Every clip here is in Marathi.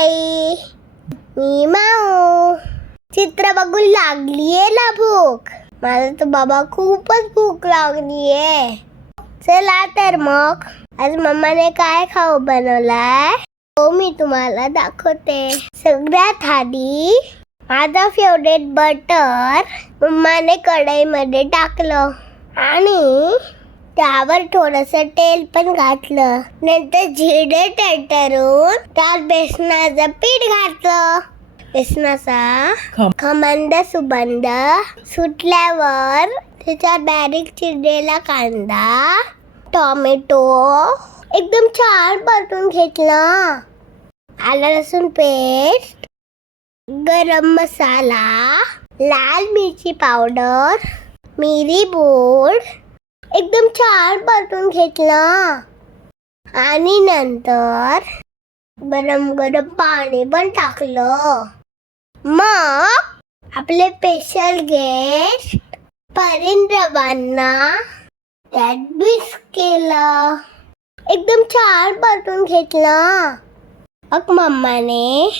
बाई, मी माऊ. चित्र बघून लागलीये ना भूक. मला तर बाबा खूपच भूक लागलीये. चला तर मग आज मम्माने काय खाऊ बनवलाय हो मी तुम्हाला दाखवते. सगळ्यात आधी माझा फेवरेट बटर मम्माने कढईमध्ये टाकलं आणि त्यावर थोडस तेल पण घातलं. नंतर जिरे टरटरून त्यात बेसनाचं पीठ घातलं. बेसनाचा खमंग सुगंध सुटल्यावर त्याच्यात बारीक चिरलेला कांदा, टोमॅटो एकदम छान परतून घेतला. आलं लसूण पेस्ट, गरम मसाला, लाल मिरची पावडर, मिरी पूड एकदम छान परतून घेतला आणि नंतर गरम गरम पाणी पण टाकलं. मग आपले स्पेशल गेस्ट परिंद्रबांना त्यात मिक्स केलं. एकदम छान परतून घेतलं. मग मम्माने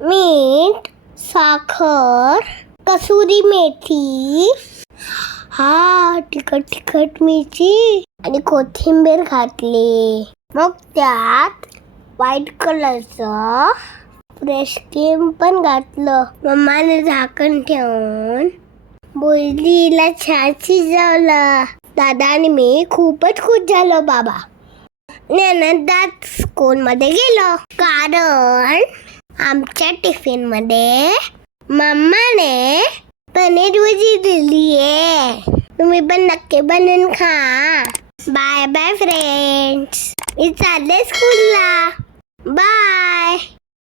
मीठ, साखर, कसुरी मेथी, तिखट मिरची आणि कोथिंबीर घातली. मग त्यात व्हाईट कलरचं फ्रेश क्रीम पण घातलं. मम्माने झाकण ठेवून बुंदीला छान शिजवलं. दादा आणि मी खूपच खुश झालो बाबा. नंतर स्कूलमध्ये गेलो कारण आमच्या टिफिन मध्ये मम्माने पनीर भुर्जी दिलीये. तुम्ही पण नक्की बनवून खा. Bye bye friends. मी चालले स्कूलला. बाय.